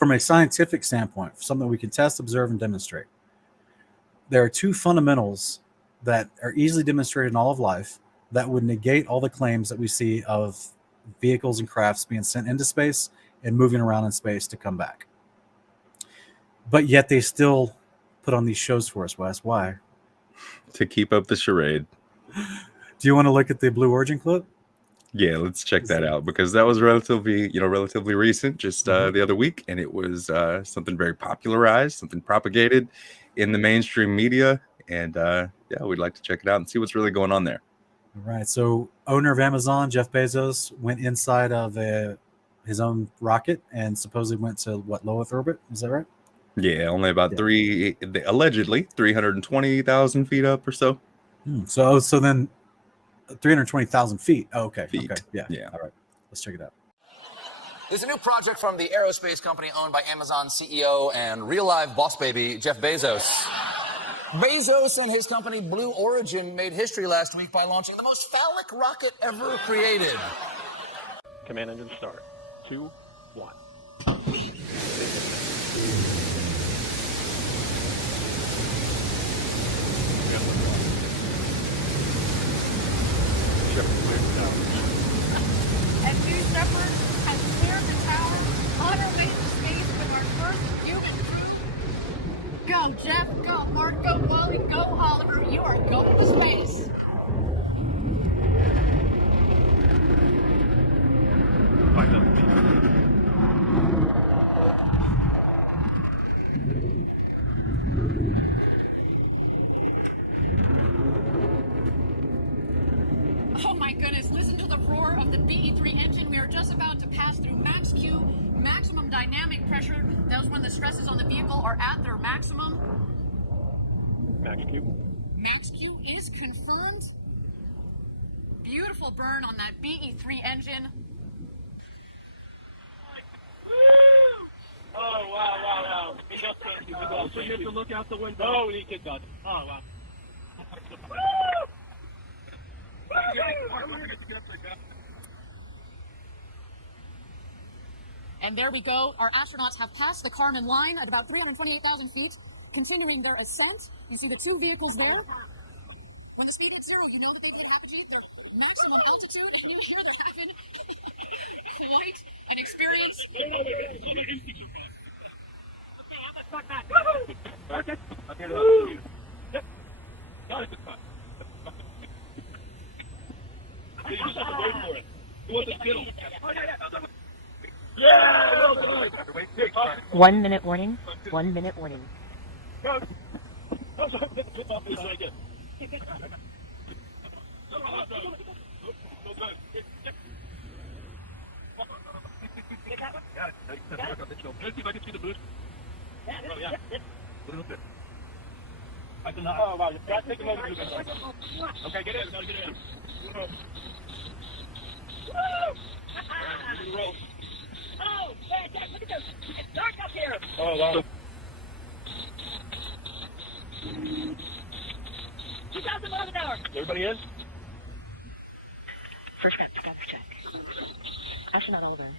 from a scientific standpoint, something we can test, observe, and demonstrate, there are two fundamentals that are easily demonstrated in all of life that would negate all the claims that we see of vehicles and crafts being sent into space and moving around in space to come back. But yet they still put on these shows for us, Wes. Why? To keep up the charade. Do you want to look at the Blue Origin clip? Yeah, let's check that out, because that was relatively recent, just the other week, and it was something very popularized, something propagated in the mainstream media, and yeah, we'd like to check it out and see what's really going on there. All right. So, owner of Amazon, Jeff Bezos, went inside of his own rocket and supposedly went to low Earth orbit. Is that right? Yeah, only about allegedly 320,000 feet up or so. So then 320,000 feet. Oh, okay. Feet. Okay. Yeah. Yeah. All right. Let's check it out. There's a new project from the aerospace company owned by Amazon CEO and real-life boss baby, Jeff Bezos. Bezos and his company Blue Origin made history last week by launching the most phallic rocket ever created. Command engine start. 2, 1. And New Shepard has cleared the tower on our way to space with our first human crew. Go, Jeff. Go, Mark. Go, Wally. Go, Oliver. You are going to space. Oh my goodness, listen to the roar of the BE-3 engine. We are just about to pass through max Q, maximum dynamic pressure. That is when the stresses on the vehicle are at their maximum. Max Q. Max Q is confirmed. Beautiful burn on that BE-3 engine. Oh, wow. So you have to look out the window. Oh, we need to get done. Oh, wow. And there we go. Our astronauts have passed the Kármán line at about 328,000 feet, continuing their ascent. You see the two vehicles there. When the speed hits zero, you know that they've hit apogee, the maximum altitude, and you hear the happen. Quite an experience. You just have to wait for it. You want the skill. 1 minute warning. 1 minute warning. Oh, wow. Gotta take another look. Okay, get in. Gotta get in. Oh, look at this. It's dark up here. Oh, wow. 2,000 miles an hour. Everybody in? First check. Astronaut all done.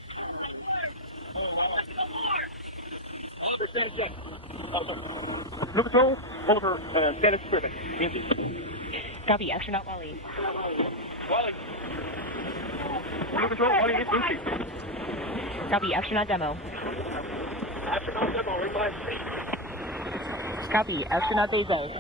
Blue Patrol, over, status perfect. Copy, astronaut Wally. Wally. Blue Patrol, Wally, it's Lucy. Copy, astronaut demo. Astronaut demo, right by street. Copy, astronaut Bezos.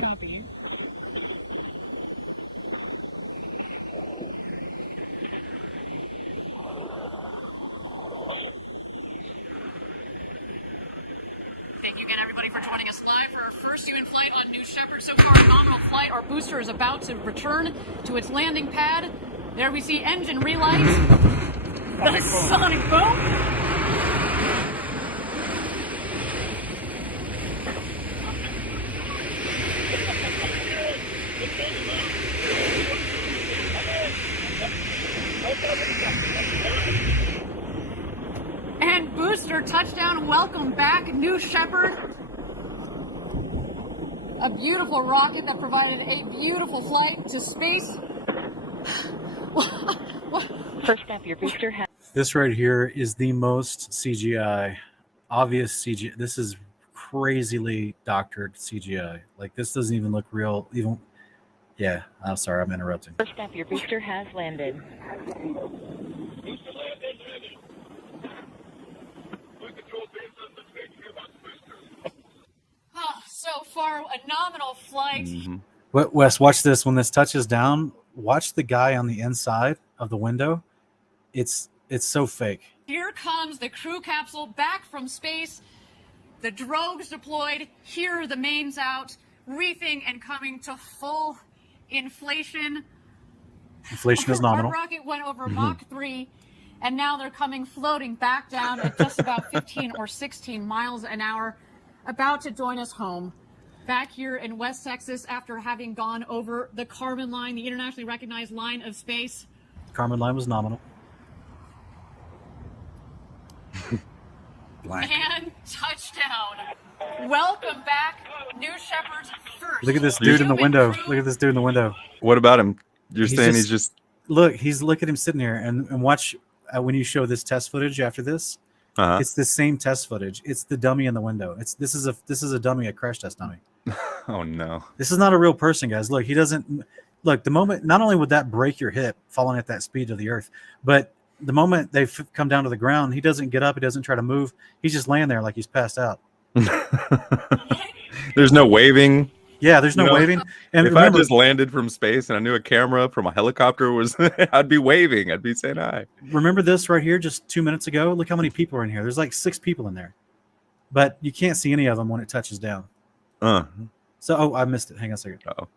Copy. Thank you again, everybody, for joining us live for our first human flight on New Shepard. So far, a nominal flight. Our booster is about to return to its landing pad. There we see engine relights. The sonic boom. And booster touchdown. Welcome back, New Shepard. A beautiful rocket that provided a beautiful flight to space. First up, your booster has. This right here is the most CGI, obvious CGI. This is crazily doctored CGI. Like, this doesn't even look real. Even, yeah. I'm sorry, I'm interrupting. First up, your booster has landed. Oh, so far, a nominal flight. Mhm. Wes, watch this. When this touches down, watch the guy on the inside of the window. It's so fake. Here comes the crew capsule back from space. The drogues deployed. Here are the mains out, reefing and coming to full inflation. Inflation is nominal. Our rocket went over Mach 3, and now they're coming floating back down at just about 15 or 16 miles an hour, about to join us home. Back here in West Texas after having gone over the Kármán line, the internationally recognized line of space. Kármán line was nominal. Blank. And touchdown. Welcome back, New Shepard's first. Look at this dude in the window. Look at this dude in the window. What about him? You're He's saying just- he's just Look at him sitting here, and watch when you show this test footage after this. uh It's the same test footage. It's the dummy in the window. This is a dummy, a crash test dummy. Oh no. This is not a real person, guys. Look, he doesn't look. The moment, not only would that break your hip falling at that speed to the earth, but the moment they come down to the ground, he doesn't get up. He doesn't try to move. He's just laying there like he's passed out. There's no waving. Yeah, there's no You know, waving. And If remember, I just landed from space and I knew a camera from a helicopter was, I'd be waving. I'd be saying hi. remember this right here just 2 minutes ago? Look how many people are in here. There's like 6 people in there. But you can't see any of them when it touches down. So, oh, I missed it. Hang on a second. Uh-oh.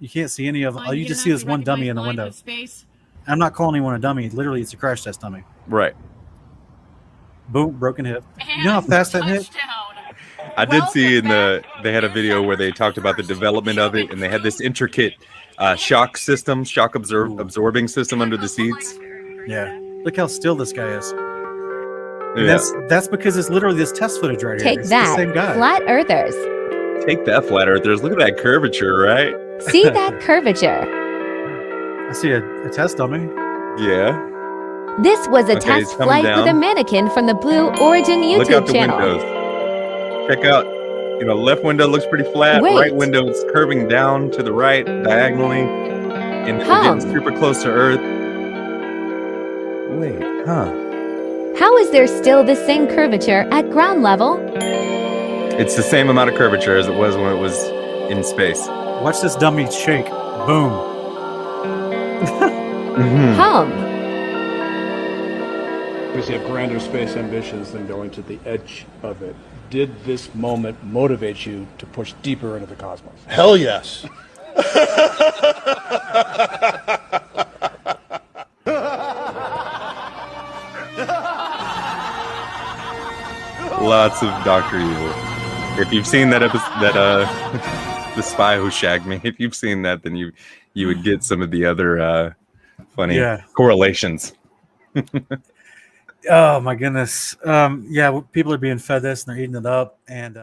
You can't see any of them. All you just see is one dummy in the window. Space. I'm not calling anyone a dummy. Literally, it's a crash test dummy. Right. Boom, broken hip. You know how fast that hit? I did see they had a video where they talked about the development of it, and they had this intricate shock system, absorbing system under the seats. Yeah. Look how still this guy is. And Yeah. that's because it's literally this test footage right here. Take It's that, the same guy. flat earthers. Take that, flat earthers. Look at that curvature, right? See that curvature. I see a test dummy. Yeah. This was a Okay, test he's coming flight with a down. mannequin from the Blue Origin Look out YouTube the channel. windows. Check out. Left window looks pretty flat. Wait. Right window is curving down to the right diagonally, and we're Hum. getting super close to Earth. Wait, huh? How is there still the same curvature at ground level? It's the same amount of curvature as it was when it was in space. Watch this dummy shake. Boom. Hum. Because you have grander space ambitions than going to the edge of it. Did this moment motivate you to push deeper into the cosmos? Hell yes. Lots of Dr. Evil. If you've seen that episode, The Spy Who Shagged Me, if you've seen that, then you would get some of the other funny correlations. Oh my goodness. Yeah, people are being fed this and they're eating it up, and